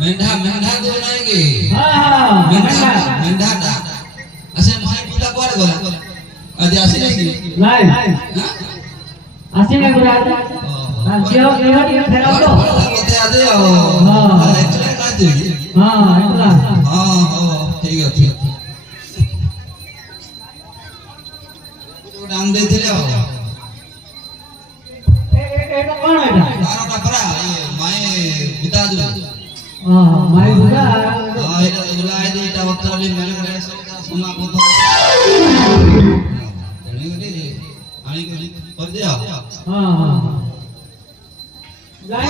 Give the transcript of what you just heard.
मेंढा मेंढा जो नाही की मेंढा मेंढा असे माय पूजा कोण बोला आधी असे नाही नाही असे नाही बोला जेव्हा जेव्हा ठेवतो ते आधी हां एक्चुअली काय ते हां ऐकला हां हो ठीक आहे ठीक आहे तो डांग दे दिले हो एक कोण बेटा तारा टपरा माय बुता दू माय बुता এটা গুলা আই দে এটা वक्त वाली मैंने करे सोना को तो जणी गली आणि कर दिया हां हां जाय